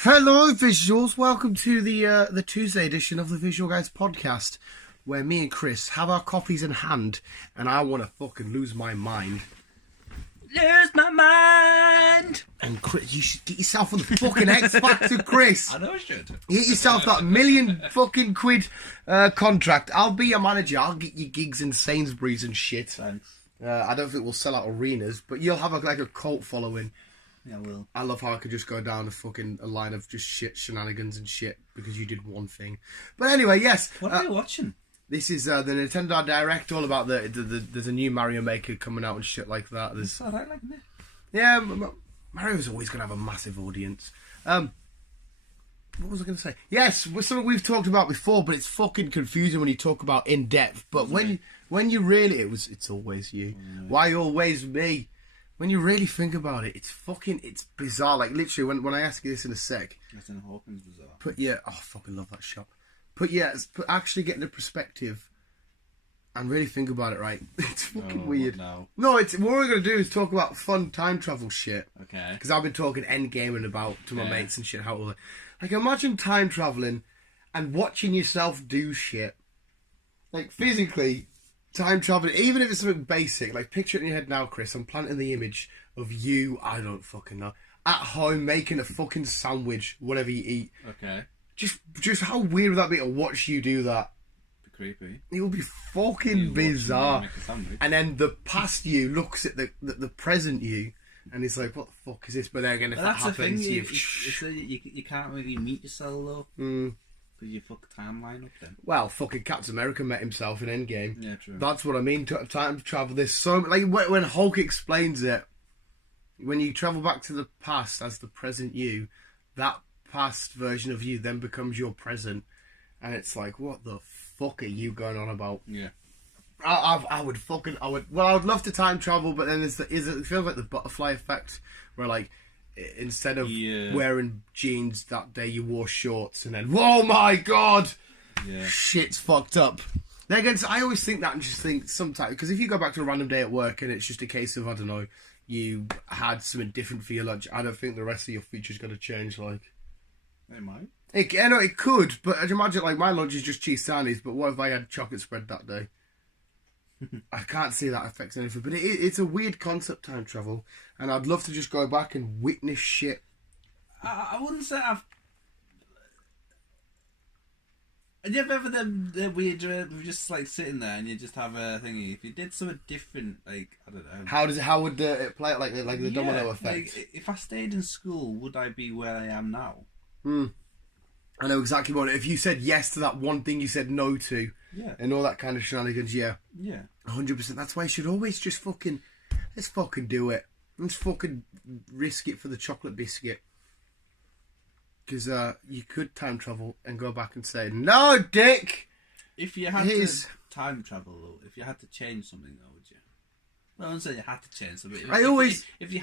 Hello, visuals. Welcome to the Tuesday edition of the Visual Guyz podcast, where me and Chris have our copies in hand, and I want to fucking lose my mind. Lose my mind! And Chris, you should get yourself on the fucking X Factor, Chris. I know I should. Get yourself that million fucking quid contract. I'll be your manager. I'll get you gigs in Sainsbury's and shit. Thanks. I don't think we'll sell out arenas, but you'll have like a cult following. Yeah, I will. I love how I could just go down a line of just shit shenanigans and shit because you did one thing. But anyway, yes. What are you watching? This is the Nintendo Direct, all about there's a new Mario Maker coming out and shit like that. It's alright, like me. Yeah, Mario's always going to have a massive audience. What was I going to say? Yes, something we've talked about before, but it's fucking confusing when you talk about in depth. But when you really, it's always you. Why always me? When you really think about it, it's bizarre. Like literally, when I ask you this in a sec, That's in Hawkins bizarre. I fucking love that shop. Actually get into perspective and really think about it. Right, it's fucking weird. No, what we're gonna do is talk about fun time travel shit. Okay. Because I've been talking endgame and about to my mates and shit. How like imagine time traveling and watching yourself do shit, like physically. Time traveling, even if it's something basic, like picture it in your head now, Chris. I'm planting the image of you, I don't fucking know, at home making a fucking sandwich, whatever you eat. Okay. Just how weird would that be to watch you do that? Be creepy. It would be fucking bizarre. Make a sandwich. And then the past you looks at the present you, and it's like, what the fuck is this? But then again, if that happens, you can't really meet yourself though. Because you fuck timeline up then. Well, fucking Captain America met himself in Endgame. Yeah, true. That's what I mean. Time travel. There's so like when Hulk explains it, when you travel back to the past as the present you, that past version of you then becomes your present, and it's like, what the fuck are you going on about? Yeah. I would. Well, I would love to time travel, but then it feels like the butterfly effect, where like, instead of wearing jeans that day, you wore shorts, and then, oh my god, shit's fucked up. Then again, I always think that and just think sometimes, because if you go back to a random day at work and it's just a case of, I don't know, you had something different for your lunch, I don't think the rest of your feature's going to change. Like, it might. I know it could, but I'd imagine like my lunch is just cheese sandwiches, but what if I had chocolate spread that day? I can't see that affects anything, but it's a weird concept, time travel, and I'd love to just go back and witness shit. I wouldn't say I've... Have you ever the weird just like sitting there and you just have a thingy, if you did something different, like, I don't know. How would it play out like the domino effect? Like, if I stayed in school, would I be where I am now? I know exactly what. If you said yes to that one thing you said no to, and all that kind of shenanigans, 100%. That's why you should always just let's fucking do it. Let's fucking risk it for the chocolate biscuit. Because you could time travel and go back and say, no, dick! If you had to time travel, though, if you had to change something, though, would you? Well, I wouldn't say you had to change something. If you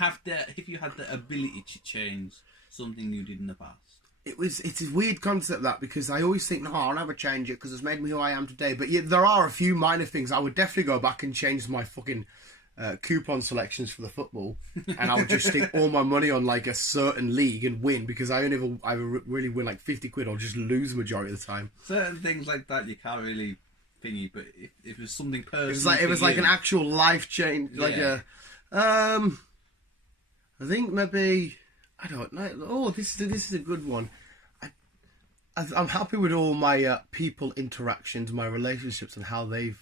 had the ability to change something you did in the past. It's a weird concept, that, because I always think, no, I'll never change it because it's made me who I am today. But there are a few minor things. I would definitely go back and change my fucking coupon selections for the football, and I would just stick all my money on like a certain league and win, because I only either really win like 50 quid or just lose the majority of the time. Certain things like that you can't really thingy, but if it was something personal, it was like an actual life change, like I think maybe. I don't know. Oh, this is a good one. I'm happy with all my people interactions, my relationships, and how they've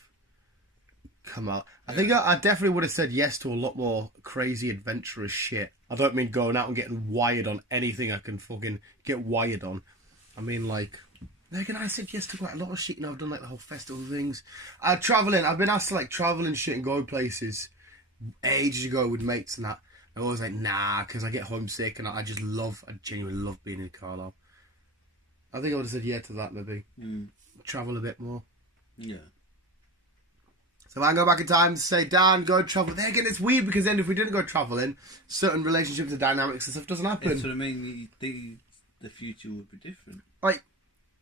come out. I think I definitely would have said yes to a lot more crazy, adventurous shit. I don't mean going out and getting wired on anything I can fucking get wired on. I mean, like, again, I said yes to quite a lot of shit. You know, I've done like the whole festival things. Traveling. I've been asked to like travel and shit and go places ages ago with mates and that. I was like, nah, because I get homesick and I genuinely love being in a car now. I think I would have said yeah to that, maybe. Travel a bit more. Yeah. So if I can go back in time and say, Dan, go travel. Then again, it's weird, because then if we didn't go travelling, certain relationships and dynamics and stuff doesn't happen. That's what I mean. The future would be different. Like,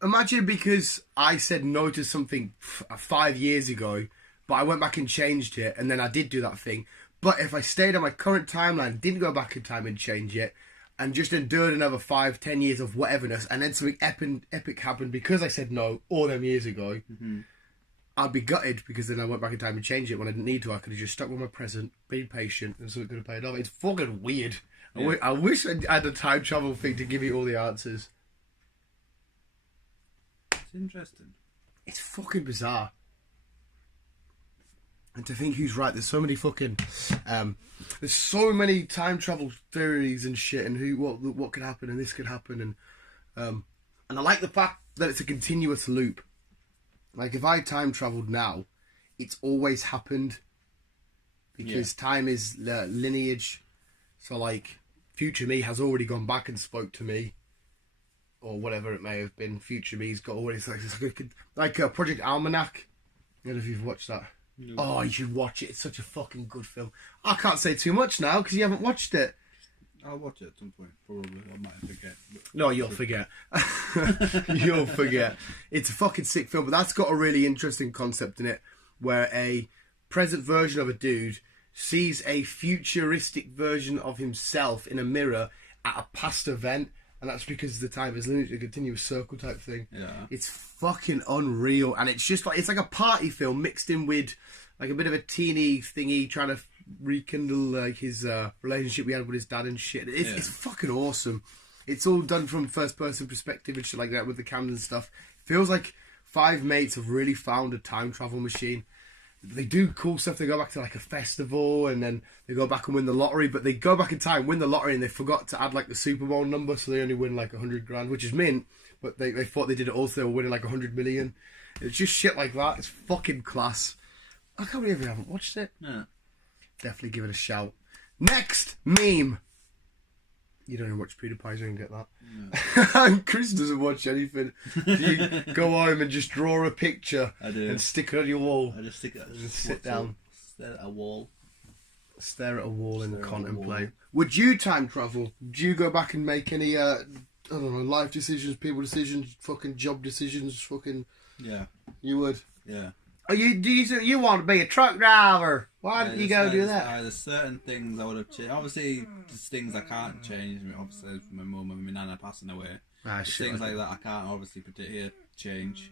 imagine because I said no to something 5 years ago, but I went back and changed it, and then I did do that thing. But if I stayed on my current timeline, didn't go back in time and change it, and just endured another 5-10 years of whateverness, and then something epic happened because I said no all them years ago, I'd be gutted, because then I went back in time and changed it when I didn't need to. I could have just stuck with my present, been patient, and so it could have paid off. It's fucking weird. Yeah. I wish I had a time travel thing to give you all the answers. It's interesting. It's fucking bizarre. And to think who's right, there's so many fucking, there's so many time travel theories and shit, and what could happen, and this could happen, and I like the fact that it's a continuous loop. Like, if I time travelled now, it's always happened, because time is lineage. So, like, future me has already gone back and spoke to me, or whatever it may have been. Future me's got already, like Project Almanac. I don't know if you've watched that. No. Oh, you should watch it. It's such a fucking good film. I can't say too much now because you haven't watched it. I'll watch it at some point. Probably. I might forget. No, you'll forget. You'll forget. It's a fucking sick film, but that's got a really interesting concept in it, where a present version of a dude sees a futuristic version of himself in a mirror at a past event, and that's because the time is literally a continuous circle type thing. Yeah. It's fucking unreal, and it's just like, it's like a party film mixed in with like a bit of a teeny thingy, trying to rekindle like his relationship he had with his dad and shit. It's fucking awesome. It's all done from first person perspective and shit like that with the cameras and stuff. Feels like 5 mates have really found a time travel machine. They do cool stuff. They go back to like a festival, and then they go back and win the lottery, but they go back in time, win the lottery, and they forgot to add like the Super Bowl number, so they only win like 100 grand, which is mint, but they thought they did it also, they were winning like 100 million. It's just shit like that. It's fucking class. I can't believe we haven't watched it. No. Definitely give it a shout. Next meme. You don't even watch PewDiePie, so you can get that. No. Chris doesn't watch anything. You go home and just draw a picture and stick it on your wall. I just stick it. Just sit down. Stare at a wall. Stare at a wall and contemplate. Would you time travel? Would you go back and make any, I don't know, life decisions, people decisions, fucking job decisions, fucking... Yeah. You would? Yeah. Oh, you want to be a truck driver? Why didn't you go do that? There's certain things I would have changed. Obviously, there's things I can't change. I mean, obviously, my mum and my nana passing away. Things like that I can't obviously change.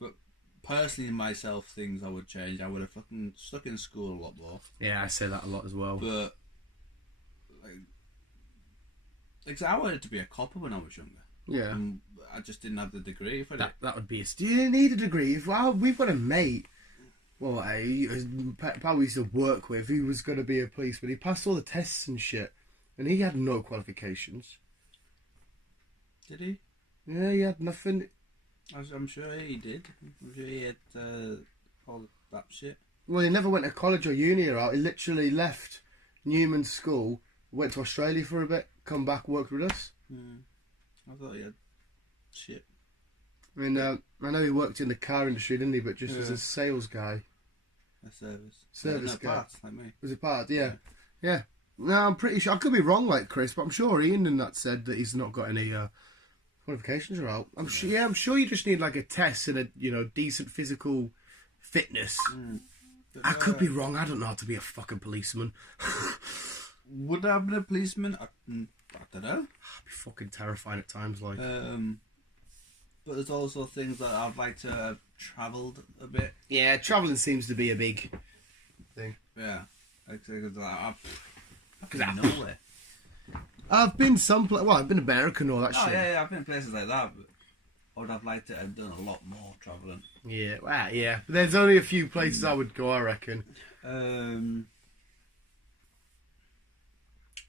But personally, myself, things I would change. I would have fucking stuck in school a lot more. Yeah, I say that a lot as well. But like I wanted to be a copper when I was younger. Yeah. I just didn't have the degree for that. That would be you didn't need a degree. Well, we've got a mate. Well, pal we used to work with. He was going to be a policeman. He passed all the tests and shit, and he had no qualifications. Did he? Yeah, he had nothing. I'm sure he did. I'm sure he had all that shit. Well, he never went to college or uni or out. He literally left Newman School, went to Australia for a bit, come back, worked with us. I thought he had shit. I mean, I know he worked in the car industry, didn't he? But just as a sales guy. A service. Service guy. Parts, like me. Was it parts? Yeah. Yeah. No, I'm pretty sure. I could be wrong, like Chris, but I'm sure Ian and that said that he's not got any qualifications or out. I'm sure. Yeah, I'm sure you just need like a test and a decent physical fitness. I could be wrong. I don't know how to be a fucking policeman. Would I have been a policeman? I don't know. I'd be fucking terrifying at times, like. But there's also things that I'd like to have travelled a bit. Yeah, travelling seems to be a big thing. Yeah, because I'm nowhere. I've been I've been America and all that shit. Yeah, I've been places like that, but I would have liked to have done a lot more travelling. Yeah, well, yeah. There's only a few places I would go, I reckon.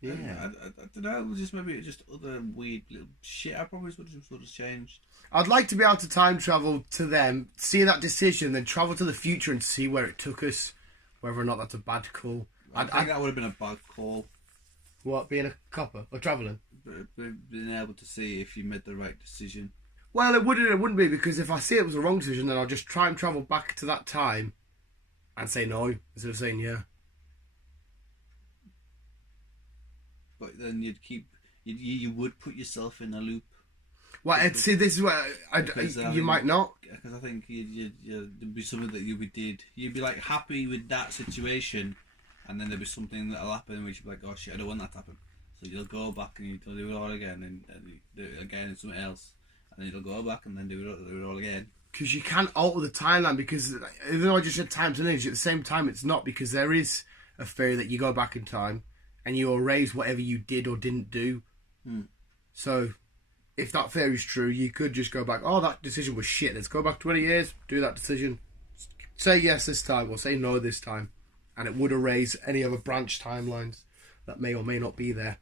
Yeah, I don't know. Just maybe just other weird little shit. I probably would have sort of changed. I'd like to be able to time travel to them, see that decision, then travel to the future and see where it took us. Whether or not that's a bad call. I think that would have been a bad call. What, being a copper or travelling? Being able to see if you made the right decision. Well, it wouldn't be, because if I see it was a wrong decision, then I'll just try and travel back to that time and say no instead of saying yeah. But then you would put yourself in a loop. Well, see, this is where you might not. Because I think there'd be something that you'd be like happy with that situation, and then there'd be something that'll happen which you'd be like, oh shit, I don't want that to happen. So you'll go back and you'll do it all again, and you do it again and something else, and then you'll go back and then do it all again. Because you can't alter the timeline, because even though I just said time's an energy, at the same time it's not, because there is a theory that you go back in time and you erase whatever you did or didn't do. So if that theory is true, you could just go back, oh, that decision was shit, let's go back 20 years, do that decision, say yes this time or say no this time, and it would erase any other branch timelines that may or may not be there.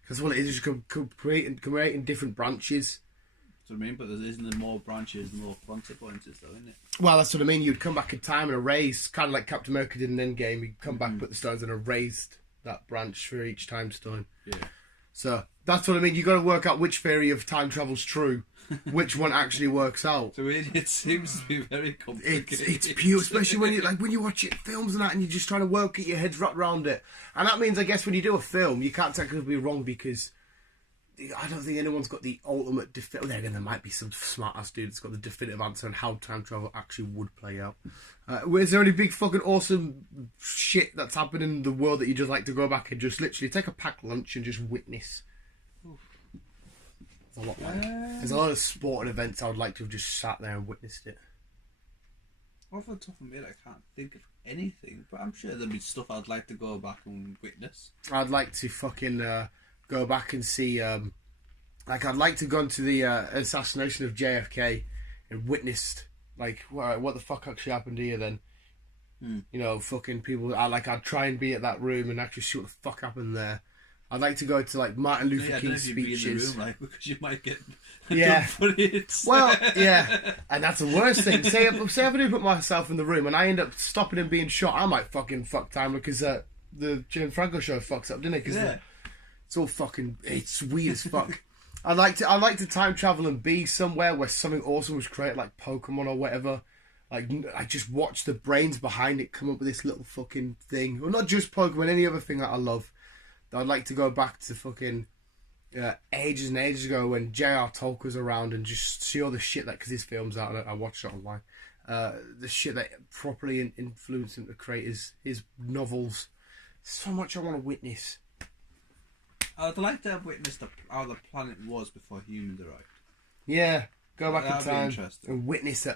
Because what it is just creating different branches. That's what I mean, but isn't there more branches, more consequences though, isn't it? Well, that's what I mean, you'd come back in time and erase, kind of like Captain America did in Endgame, you'd come back, put the stones and erased that branch for each time stone. Yeah. So that's what I mean. You got to work out which theory of time travel's true, which one actually works out. So it seems to be very complicated. It's pure, especially when you watch it films and that, and you're just trying to work get your head wrapped around it. And that means, I guess, when you do a film, you can't technically be wrong, because I don't think anyone's got the ultimate definitive. Well, again, there might be some smart ass dude that's got the definitive answer on how time travel actually would play out. Is there any big fucking awesome shit that's happened in the world that you just like to go back and just literally take a packed lunch and just witness? There's a lot of sporting events I would like to have just sat there and witnessed it. Off the top of my head, I can't think of anything, but I'm sure there'd be stuff I'd like to go back and witness. I'd like to fucking go back and see, like, I'd like to go into the assassination of JFK and witnessed, like, what the fuck actually happened here then. You know, fucking people, I'd try and be at that room and actually see what the fuck happened there. I'd like to go to, like, Martin Luther King's speeches. Be in the room, like, because you might get footage. Well, yeah, and that's the worst thing. Say if I do put myself in the room and I end up stopping and being shot, I might fucking fuck time, because the James Franco show fucks up, didn't it? Because it's all fucking, it's weird as fuck. I'd like to time travel and be somewhere where something awesome was created, like Pokemon or whatever. Like, I just watch the brains behind it come up with this little fucking thing. Well, not just Pokemon, any other thing that I love. I'd like to go back to fucking ages and ages ago when J.R. Tolkien was around and just see all the shit that, because his film's out, I watched it online, the shit that properly influenced him to create his novels. So much I want to witness. I'd like to have witnessed how the planet was before humans arrived. Yeah, go back in time and witness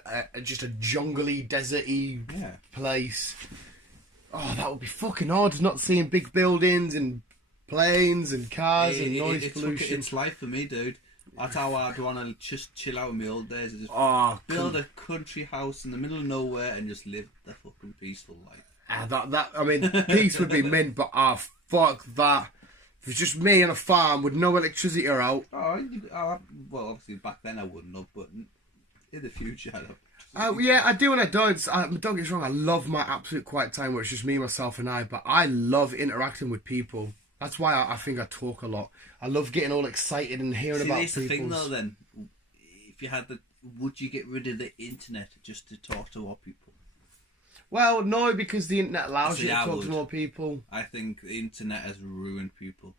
just a jungly, deserty place. Oh, that would be fucking odd, not seeing big buildings and planes and cars and noise pollution. It's life for me, dude. That's how I'd want to just chill out in my old days. Just build a country house in the middle of nowhere and just live the fucking peaceful life. I mean, peace would be mint, but fuck that. If it's just me on a farm with no electricity or out. Well, obviously back then I wouldn't have, but in the future I'd have. Yeah, I do and I don't. Don't get me wrong, I love my absolute quiet time where it's just me, myself and I, but I love interacting with people. That's why I think I talk a lot. I love getting all excited and hearing about people. The thing though, then, if you had would you get rid of the internet just to talk to more people? Well, no, because the internet allows you to talk to more people. I think the internet has ruined people.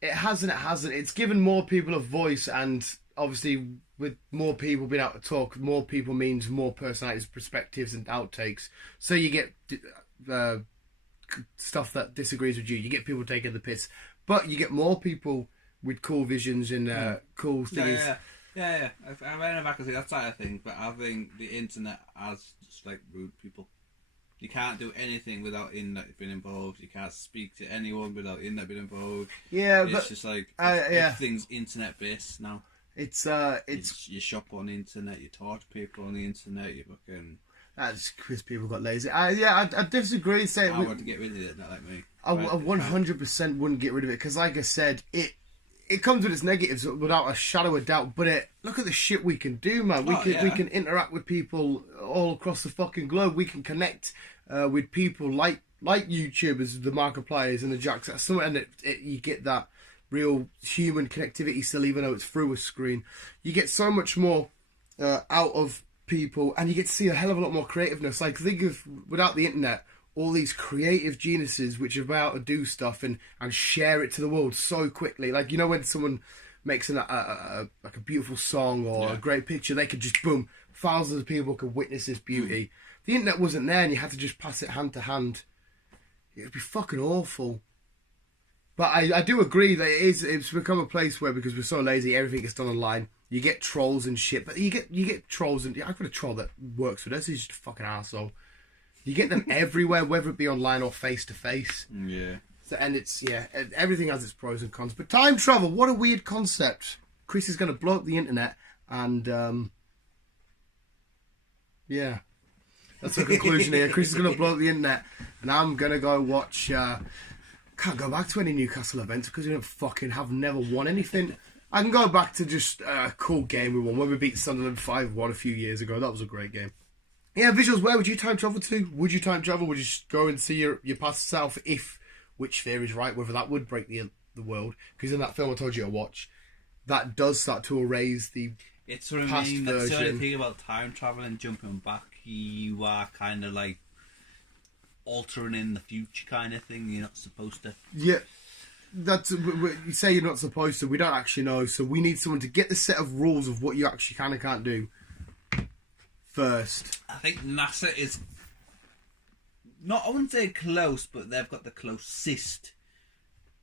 It hasn't. It's given more people a voice, and obviously with more people being able to talk, more people means more personalities, perspectives and outtakes. So you get stuff that disagrees with you. You get people taking the piss, but you get more people with cool visions and cool things. Yeah. I mean, if I can say that side of things, but I think the internet has just like rude people. You can't do anything without internet being involved. You can't speak to anyone without internet being involved. Yeah, it's just like everything's internet based now. It's you shop on the internet, you talk to people on the internet, you fucking. That's because people got lazy. I disagree. Saying I want to get rid of it, not like me. I 100% wouldn't get rid of it, because, like I said, it comes with its negatives without a shadow of doubt. But look at the shit we can do, man. We can interact with people all across the fucking globe. We can connect with people like YouTubers, the Markipliers and the Jacks. And you get that real human connectivity still, even though it's through a screen. You get so much more out of people, and you get to see a hell of a lot more creativeness. Like, think of, without the internet, all these creative geniuses which are about to do stuff and share it to the world so quickly. Like, you know, when someone makes like a beautiful song or a great picture, they could just boom, thousands of people could witness this beauty. The internet wasn't there, and you had to just pass it hand to hand. It'd be fucking awful. But I do agree that it's become a place where, because we're so lazy, everything gets done online. You get trolls and shit, but you get trolls, and I've got a troll that works with us. He's just a fucking arsehole. You get them everywhere, whether it be online or face to face. Yeah. So, and it's everything has its pros and cons. But time travel, what a weird concept. Chris is going to blow up the internet, and yeah, that's the conclusion here. Chris is going to blow up the internet, and I'm going to go watch. Can't go back to any Newcastle events because we have never won anything. I can go back to just a cool game we won when we beat Sunderland 5-1 a few years ago. That was a great game. Yeah, visuals. Where would you time travel to? Would you time travel? Would you just go and see your past self? If which theory is right, whether that would break the world? Because in that film I told you to watch, that does start to erase the it's what I mean. That's the only thing about time travel and jumping back. You are kind of like altering in the future kind of thing. You're not supposed to. Yeah, that's you say you're not supposed to. We don't actually know, so we need someone to get the set of rules of what you actually can and can't do first. I think NASA is not, I wouldn't say close, but they've got the closest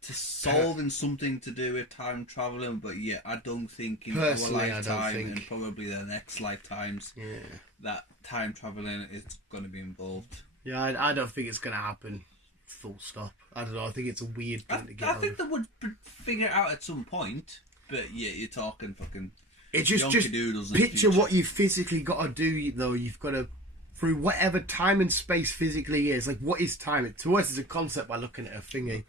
to solving something to do with time traveling. But yeah, I don't think in our lifetime and probably the next lifetimes that time traveling is going to be involved. Yeah, I don't think it's going to happen. Full stop. I don't know. I think it's a weird thing to get. I think they would figure it out at some point. But yeah, you're talking fucking. It's just picture what you physically got to do. Though you've got to, through whatever time and space physically is. Like, what is time? To us, it's a concept by looking at a thingy.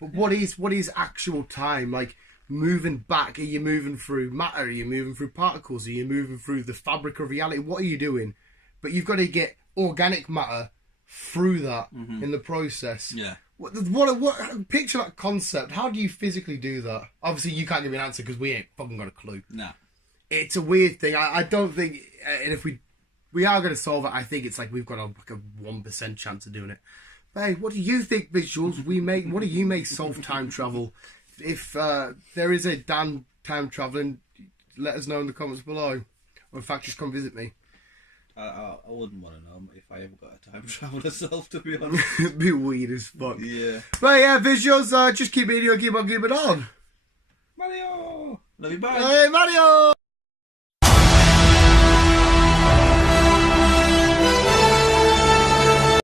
But what is actual time? Like, moving back. Are you moving through matter? Are you moving through particles? Are you moving through the fabric of reality? What are you doing? But you've got to get organic matter through that in the process. Yeah. What picture that concept? How do you physically do that? Obviously, you can't give me an answer because we ain't fucking got a clue. No. It's a weird thing. I don't think, and if we are going to solve it, I think it's like we've got a 1% chance of doing it. But hey, what do you think, visuals? What do you make solve time travel? If there is a Dan time traveling, let us know in the comments below. Or in fact, just come visit me. I wouldn't want to know if I ever got a time travel myself, to be honest. It'd be weird as fuck. Yeah. But yeah, visuals, just keep it on. Mario! Love you, bye. Hey, Mario!